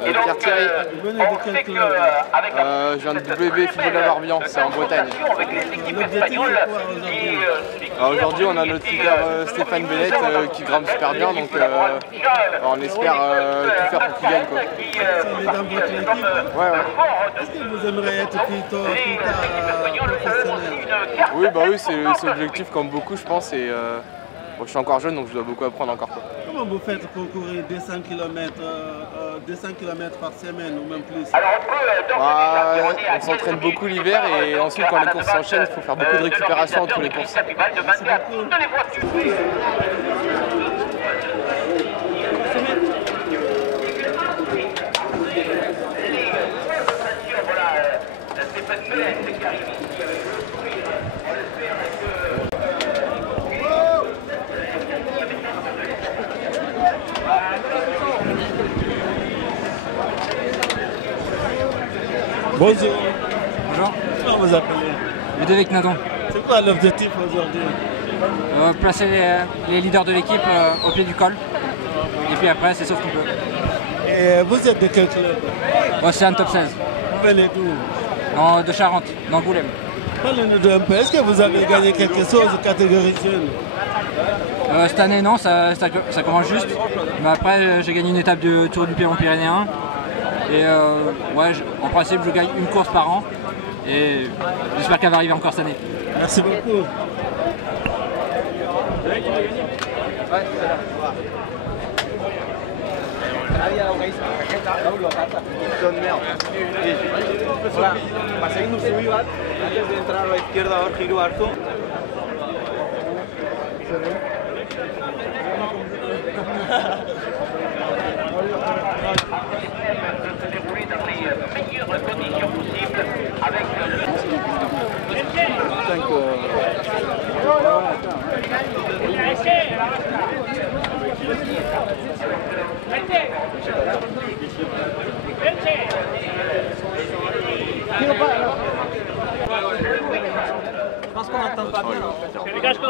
Pierre Thierry. Je viens de WB Football de l'Orbian, c'est en Bretagne. Aujourd'hui, on a notre leader Stéphane Bellette qui grimpe super bien, donc on espère tout faire pour qu'il gagne, quoi. Il est dans votre équipe. Ouais. Est-ce que vous aimeriez être plus tard professionnel? Oui, bah oui, c'est l'objectif comme beaucoup, je pense. Et bon, je suis encore jeune, donc je dois beaucoup apprendre encore, quoi. Comment vous faites pour courir 200 km par semaine ou même plus? On s'entraîne beaucoup l'hiver et ensuite quand les courses s'enchaînent, il faut faire beaucoup de récupération entre les courses. Merci beaucoup. Bonjour. Bonjour. Comment vous appelez? Ludovic Nadon. C'est quoi l'objectif aujourd'hui? Placer les leaders de l'équipe au pied du col. Et puis après, c'est sauf qu'on peut. Et vous êtes de quel club? Moi, c'est un top 16. Vous venez d'où? De Charente, d'Angoulême. Parlez-nous un peu. Est-ce que vous avez gagné quelque chose de catégorie jeune? Cette année, non, ça commence juste. Mais après, j'ai gagné une étape du Tour du Piémont-Pyrénéen. Et ouais, en principe, je gagne une course par an. Et j'espère qu'elle va arriver encore cette année. Merci beaucoup. Hola, pasen un subibat antes de entrar a la izquierda, ahora giro harto. Je pense qu'on n'entend pas bien. Les casques.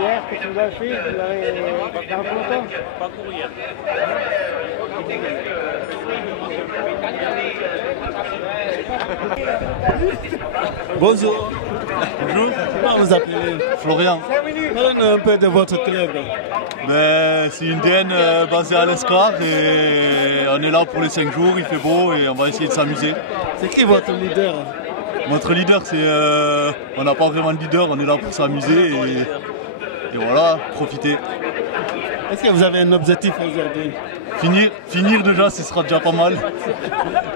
Hier, qu'est-ce que vous avez fait? Vous l'avez fait un peu longtemps? Pas courir. Bonjour. Bonjour. Comment vous appelez? Florian. Parlez-nous un peu de votre club. C'est une DN basée à l'Escar et on est là pour les 5 jours, il fait beau et on va essayer de s'amuser. C'est qui votre leader? Notre leader, on n'a pas vraiment de leader, on est là pour s'amuser et voilà, profiter. Est-ce que vous avez un objectif aujourd'hui? Finir déjà, ce sera déjà pas mal.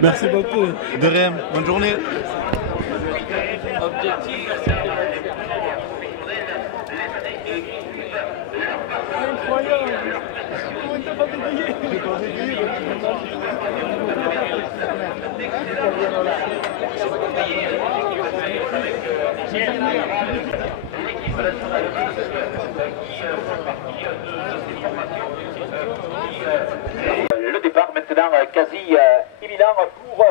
Merci beaucoup. De rien, bonne journée. Le départ maintenant quasi imminent pour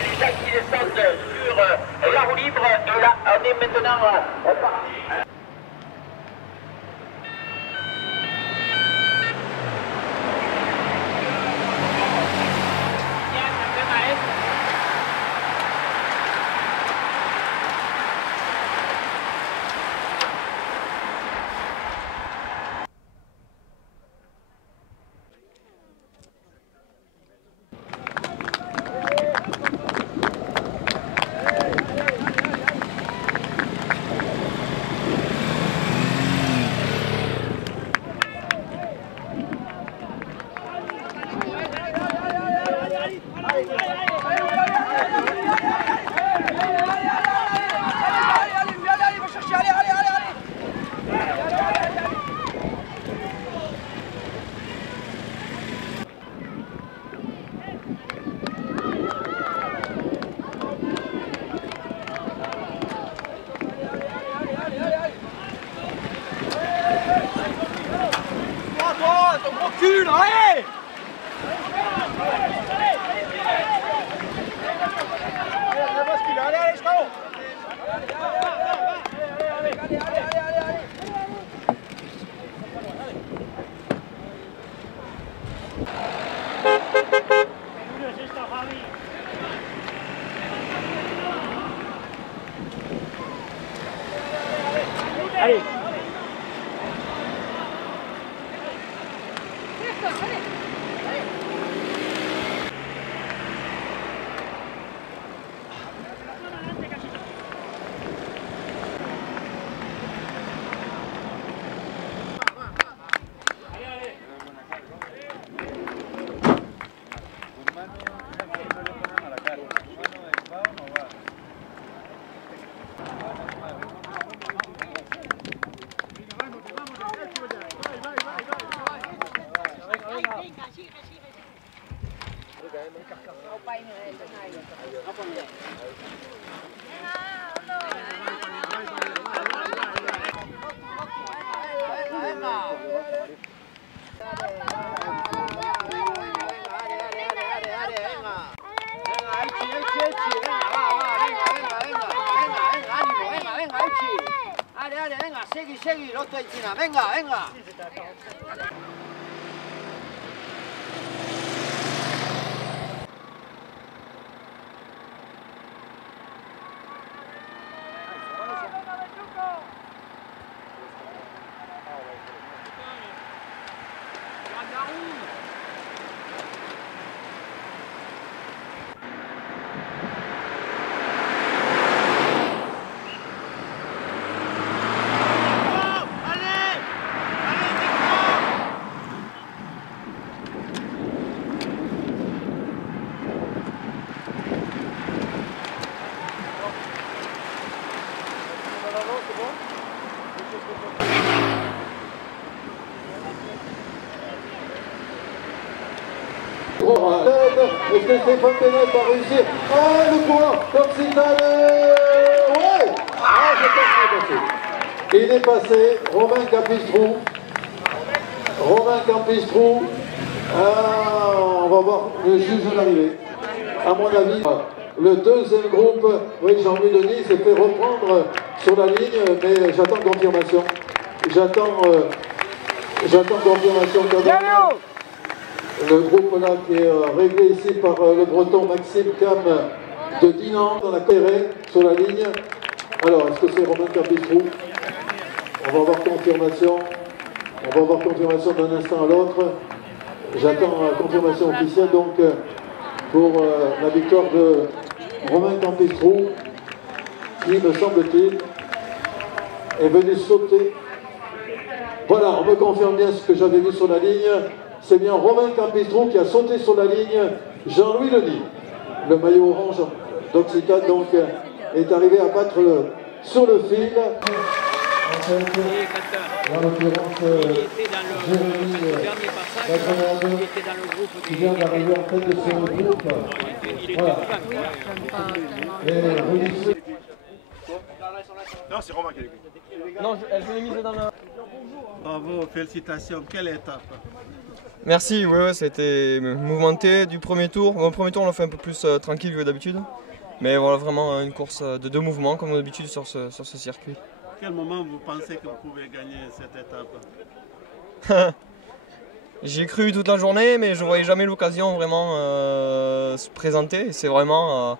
les gens qui descendent sur la roue libre et là on est maintenant parti. Allez. Segui, lo estoy encima, venga, venga. Est-ce que Stéphane Bennett va réussir? Ah, le courant d'Occitane. Ouais. Ah, je pense qu'il est passé. Il est passé, Romain Capistrou. Romain Capistrou. Ah, on va voir le juge de l'arrivée. À mon avis, le deuxième groupe, oui, Jean-Louis Denis s'est fait reprendre sur la ligne, mais j'attends confirmation. J'attends confirmation quand même. Le groupe là qui est réglé ici par le breton Maxime Cam de Dinan dans la Carré sur la ligne. Alors, est-ce que c'est Romain Capistrou? On va avoir confirmation. On va avoir confirmation d'un instant à l'autre. J'attends confirmation officielle donc pour la victoire de Romain Capistrou qui, me semble-t-il, est venu sauter. Voilà, on me confirme bien ce que j'avais vu sur la ligne. C'est bien Romain Capistrou qui a sauté sur la ligne. Jean-Louis Denis, le maillot orange d'Occitane, donc est arrivé à battre sur le fil. En l'occurrence, Jérémy Lagrenade, qui vient d'arriver en tête de son groupe. Voilà. Et non, c'est Romain qui est. Non, je l'ai mise dans la... Bravo, félicitations. Quelle étape? Merci, ouais, c'était mouvementé du premier tour. Bon, le premier tour, on l'a fait un peu plus tranquille que d'habitude. Mais voilà, vraiment une course de deux mouvements, comme d'habitude sur ce circuit. À quel moment vous pensez que vous pouvez gagner cette étape? J'y ai cru toute la journée, mais je ne voyais jamais l'occasion vraiment se présenter. C'est vraiment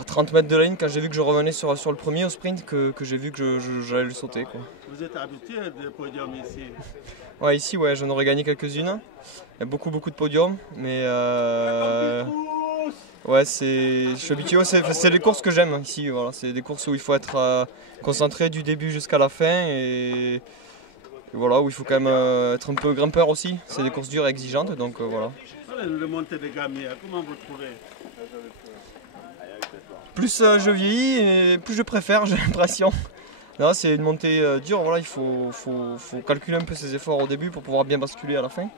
à 30 mètres de la ligne, quand j'ai vu que je revenais sur le premier au sprint, que j'ai vu que j'allais le sauter, quoi. Vous êtes habitué des podiums ici? Ouais, ici, ouais, j'en aurais gagné quelques-unes. Il y a beaucoup de podiums, mais ouais, je suis habitué. C'est les courses que j'aime ici. Voilà. C'est des courses où il faut être concentré du début jusqu'à la fin et voilà, où il faut quand même être un peu grimpeur aussi. C'est des courses dures et exigeantes, donc voilà. Le montée des gamins, comment vous trouvez? Plus je vieillis et plus je préfère, j'ai l'impression. Là, c'est une montée dure, voilà, il faut calculer un peu ses efforts au début pour pouvoir bien basculer à la fin.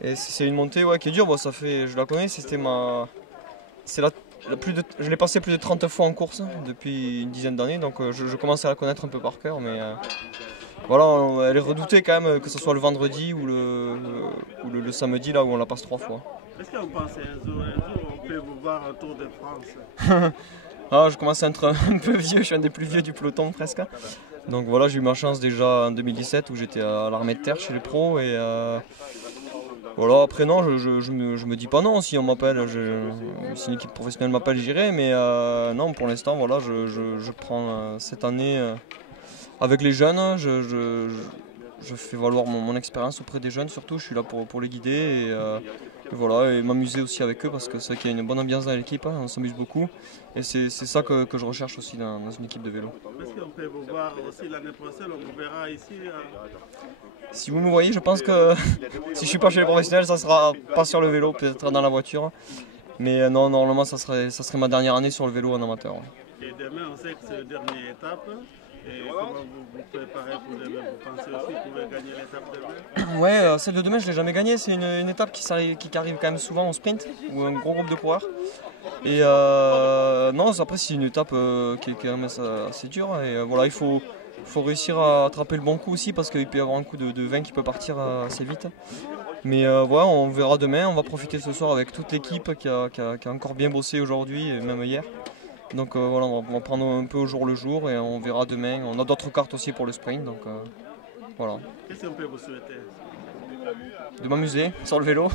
Et c'est une montée qui est dure, bon, ça fait, je la connais, c'était je l'ai passée plus de 30 fois en course depuis une dizaine d'années, donc je commence à la connaître un peu par cœur, mais voilà, elle est redoutée quand même, que ce soit le vendredi ou le samedi, là où on la passe 3 fois. Est-ce que vous pensez un jour peut vous voir au Tour de France? Je commence à être un peu vieux, je suis un des plus vieux du peloton presque. Donc voilà, j'ai eu ma chance déjà en 2017 où j'étais à l'armée de terre chez les pros. Et voilà, après non, je me dis pas non, si on m'appelle, si une équipe professionnelle m'appelle, j'irai. Mais non, pour l'instant, voilà, je prends cette année avec les jeunes. Je fais valoir mon expérience auprès des jeunes surtout, je suis là pour les guider et voilà, et m'amuser aussi avec eux parce que c'est vrai qu'il y a une bonne ambiance dans l'équipe, on s'amuse beaucoup et c'est ça que je recherche aussi dans une équipe de vélo. Est-ce qu'on peut vous voir aussi l'année prochaine, on vous verra ici? Si vous me voyez, je pense que si je ne suis pas chez les professionnels, ça sera pas sur le vélo, peut-être dans la voiture. Mais non, normalement ça serait ma dernière année sur le vélo en amateur. Et demain, on sait que c'est la dernière étape. Et comment vous vous préparez pour demain? Vous pensez aussi que vous pouvez gagner l'étape demain? Ouais, celle de demain, je ne l'ai jamais gagnée. C'est une étape qui arrive quand même souvent au sprint, ou un gros groupe de coureurs. Et non, après, c'est une étape qui est quand même assez dure. Et voilà, il faut réussir à attraper le bon coup aussi, parce qu'il peut y avoir un coup de vent qui peut partir assez vite. Mais voilà, on verra demain. On va profiter ce soir avec toute l'équipe qui a encore bien bossé aujourd'hui, et même hier. Donc voilà, on va prendre un peu au jour le jour et on verra demain. On a d'autres cartes aussi pour le sprint, donc voilà. Qu'est-ce qu'on peut vous souhaiter? De m'amuser sur le vélo,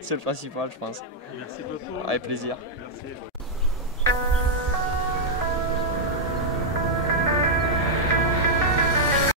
c'est le principal je pense. Merci beaucoup. Avec plaisir. Merci.